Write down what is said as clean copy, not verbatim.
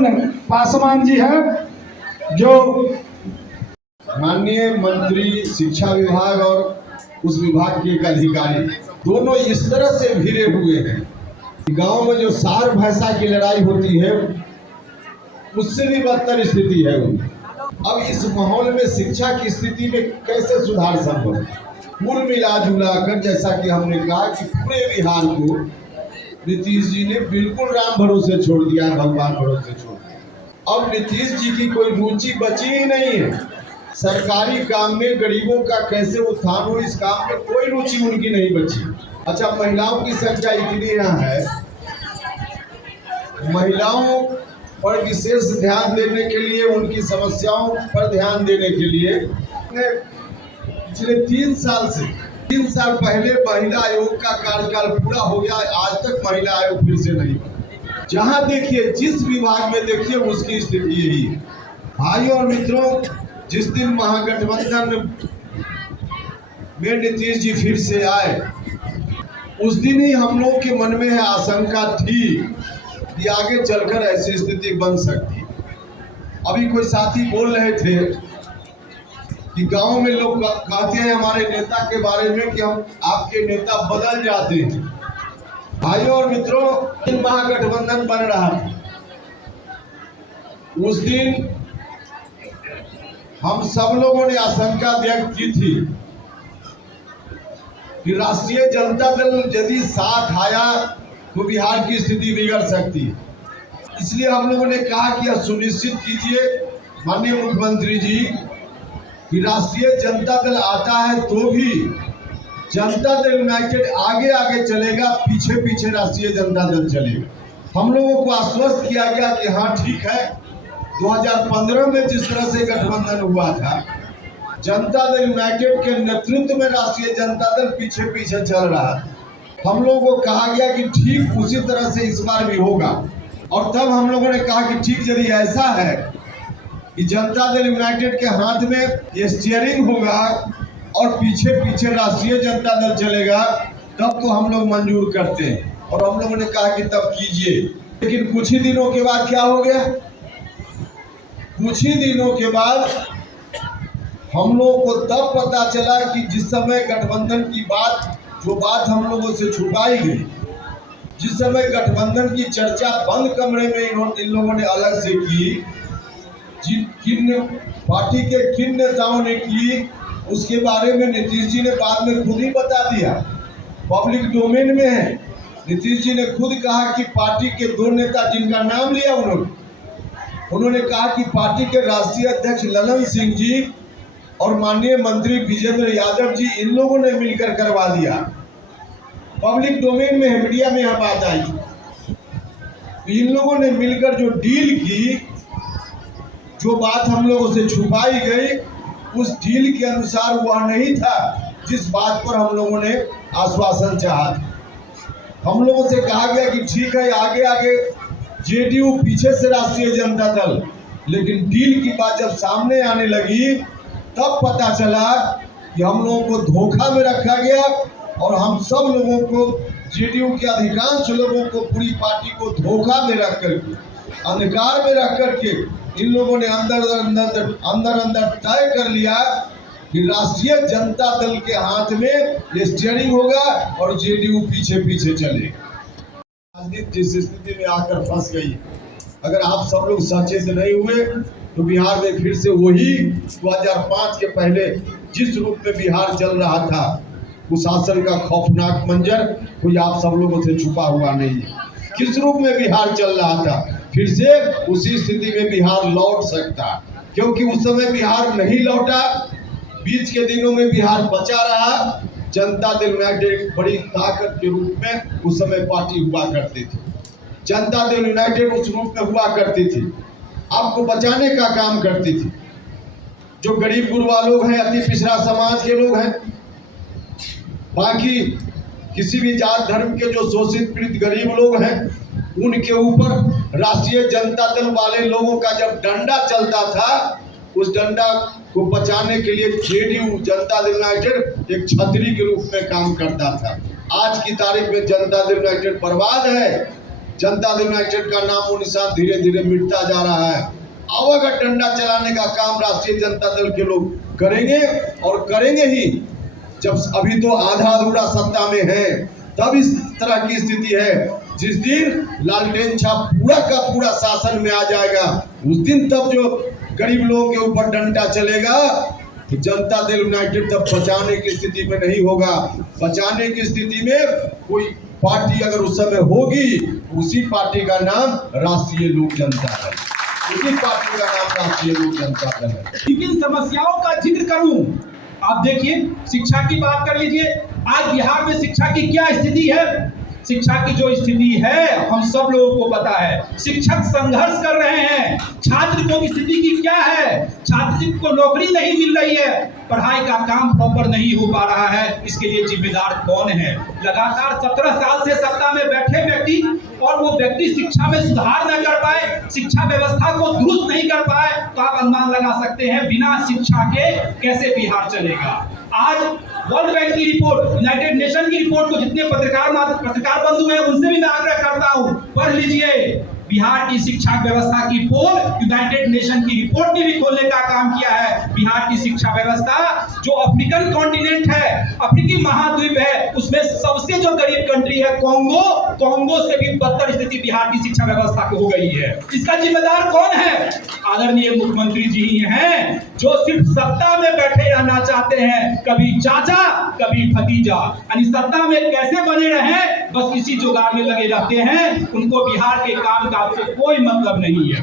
पासवान जी हैं जो माननीय मंत्री शिक्षा विभाग और उस विभाग के एक अधिकारी दोनों इस तरह से घिरे हुए हैं। गांव में जो सार भैंसा की लड़ाई होती है उससे भी बदतर स्थिति है उनकी। अब इस माहौल में शिक्षा की स्थिति में कैसे सुधार संभव है? कुल मिला जुला कर जैसा कि हमने कहा कि पूरे बिहार को नीतीश जी ने बिल्कुल राम भरोसे छोड़ दिया, भगवान भरोसे छोड़ दिया। अब नीतीश जी की कोई रुचि बची ही नहीं है। सरकारी काम में गरीबों का कैसे उत्थान हो, इस काम में कोई रुचि उनकी नहीं बची। अच्छा, महिलाओं की संख्या इतनी यहाँ है, महिलाओं पर विशेष ध्यान देने के लिए, उनकी समस्याओं पर ध्यान देने के लिए पिछले 3 साल पहले महिला आयोग का कार्यकाल पूरा हो गया, आज तक महिला आयोग फिर से नहीं बना। जहां देखिए, जिस विभाग में देखिए, उसकी स्थिति यही है। भाइयों और मित्रों, जिस दिन महागठबंधन में नीतीश जी फिर से आए, उस दिन ही हम लोग के मन में आशंका थी कि आगे चलकर ऐसी स्थिति बन सकती। अभी कोई साथी बोल रहे थे कि गांव में लोग कहते हैं हमारे नेता के बारे में कि हम आपके नेता बदल जाते हैं। भाइयों और मित्रों, दिन महागठबंधन बन रहा था, उस दिन हम सब लोगों ने आशंका व्यक्त की थी कि राष्ट्रीय जनता दल यदि साथ आया तो बिहार की स्थिति बिगड़ सकती है। इसलिए हम लोगों ने कहा कि यह सुनिश्चित कीजिए माननीय मुख्यमंत्री जी कि राष्ट्रीय जनता दल आता है तो भी जनता दल यूनाइटेड आगे आगे चलेगा, पीछे पीछे राष्ट्रीय जनता दल चलेगा। हम लोगों को आश्वस्त किया गया कि हाँ ठीक है, 2015 में जिस तरह से गठबंधन हुआ था, जनता दल यूनाइटेड के नेतृत्व में राष्ट्रीय जनता दल पीछे पीछे चल रहा था। हम लोगों को कहा गया कि ठीक उसी तरह से इस बार भी होगा। और तब हम लोगों ने कहा कि ठीक, यदि ऐसा है कि जनता दल यूनाइटेड के हाथ में स्टीयरिंग होगा और पीछे पीछे राष्ट्रीय जनता दल चलेगा, तब तो हम लोग मंजूर करते हैं। और हम लोगों ने कहा कि तब कीजिए। लेकिन कुछ ही दिनों के बाद क्या हो गया? कुछ ही दिनों के बाद हम लोगों को तब पता चला कि जिस समय गठबंधन की बात, जो बात हम लोगों से छुपाई गई, जिस समय गठबंधन की चर्चा बंद कमरे में इन लोगों ने अलग से की, किन पार्टी के किन नेताओं ने की, उसके बारे में नीतीश जी ने बाद में खुद ही बता दिया, पब्लिक डोमेन में है। नीतीश जी ने खुद कहा कि पार्टी के 2 नेता जिनका नाम लिया उन्होंने कहा कि पार्टी के राष्ट्रीय अध्यक्ष ललन सिंह जी और माननीय मंत्री विजेंद्र यादव जी, इन लोगों ने मिलकर करवा दिया। पब्लिक डोमेन में है, मीडिया में यह बात आई। इन लोगों ने मिलकर जो डील की, जो बात हम लोगों से छुपाई गई, उस डील के अनुसार वह नहीं था जिस बात पर हम लोगों ने आश्वासन चाहा था। हम लोगों से कहा गया कि ठीक है, आगे आगे जेडीयू, पीछे से राष्ट्रीय जनता दल। लेकिन डील की बात जब सामने आने लगी, तब पता चला कि हम लोगों को धोखा में रखा गया और हम सब लोगों को, जेडीयू के अधिकांश लोगों को, पूरी पार्टी को धोखा में रख करके, अंधकार में रख करके इन लोगों ने अंदर तय कर लिया कि राष्ट्रीय जनता दल के हाथ में स्टीयरिंग होगा और जेडीयू पीछे पीछे चलेगा। राजनीति जिस स्थिति में आकर फंस गई, अगर आप सब लोग सचेत नहीं हुए तो बिहार में फिर से वही 2005 के पहले जिस रूप में बिहार चल रहा था, कुशासन का खौफनाक मंजर कोई आप सब लोगों से छुपा हुआ नहीं है। किस रूप में बिहार चल रहा था, फिर से उसी स्थिति में बिहार लौट सकता, क्योंकि उस समय बिहार नहीं लौटा। बीच के दिनों में बिहार बचा रहा। जनता दल यूनाइटेड बड़ी ताकत के रूप में उस समय पार्टी हुआ करती थी। जनता दल यूनाइटेड उस रूप में हुआ करती थी, आपको बचाने का काम करती थी। जो गरीब गुरबा लोग हैं, अति पिछड़ा समाज के लोग हैं, बाकी किसी भी जात धर्म के जो शोषित पीड़ित गरीब लोग हैं, उनके ऊपर राष्ट्रीय जनता दल वाले लोगों का जब डंडा चलता था, उस डंडा को बचाने के लिए जेडीयू, जनता दल यूनाइटेड एक छतरी के रूप में काम करता था। आज की तारीख में जनता दल यूनाइटेड बर्बाद है, जनता दल यूनाइटेड का नामो निशान धीरे धीरे मिटता जा रहा है। अब अगर डंडा चलाने का काम राष्ट्रीय जनता दल के लोग करेंगे और करेंगे ही, जब अभी तो आधा अधूरा सत्ता में है, तब इस तरह की स्थिति है। जिस दिन लालटेन छाप पूरा का पूरा शासन में आ जाएगा, उस दिन तब जो गरीब लोगों के ऊपर डंडा चलेगा, तो जनता दल यूनाइटेड तब बचाने की स्थिति में नहीं होगा। बचाने की स्थिति में कोई पार्टी अगर उस समय होगी, उसी पार्टी का नाम राष्ट्रीय लोक जनता दल, उसी पार्टी का नाम राष्ट्रीय लोक जनता दल है। लेकिन समस्याओं का जिक्र करूं, आप देखिए शिक्षा की बात कर लीजिए। आज बिहार में शिक्षा की क्या स्थिति है? शिक्षा की जो स्थिति है हम सब लोगों को पता है। शिक्षक संघर्ष कर रहे हैं। छात्रों की स्थिति की क्या है? छात्र को नौकरी नहीं मिल रही है, पढ़ाई का काम प्रॉपर नहीं हो पा रहा है। इसके लिए जिम्मेदार कौन है? लगातार 17 साल से सत्ता में बैठे व्यक्ति, और वो व्यक्ति शिक्षा में सुधार न कर पाए, शिक्षा व्यवस्था को दुरुस्त नहीं कर पाए, तो आप अनुमान लगा सकते हैं बिना शिक्षा के कैसे बिहार चलेगा। आज वर्ल्ड बैंक की रिपोर्ट, यूनाइटेड नेशन की रिपोर्ट को जितने पत्रकार बंधु हैं उनसे भी मैं आग्रह करता हूं, पढ़ लीजिए। बिहार की शिक्षा व्यवस्था की पोल यूनाइटेड नेशन की रिपोर्ट ने भी खोलने का काम किया है। बिहार की शिक्षा व्यवस्था जो अफ्रीकन कॉन्टिनेंट है, अफ्रीकी महाद्वीप है, उसमें सबसे जो गरीब कंट्री है कोंगो से भी बदतर स्थिति बिहार की शिक्षा व्यवस्था की हो गई है। इसका जिम्मेदार कौन है? आदरणीय मुख्यमंत्री जी ही हैं, जो सिर्फ सत्ता में बैठे रहना चाहते हैं, कभी चाचा कभी भतीजा, यानी सत्ता में कैसे बने रहें, बस इसी जुगाड़ में लगे रहते हैं। उनको बिहार के काम काज से कोई मतलब नहीं है।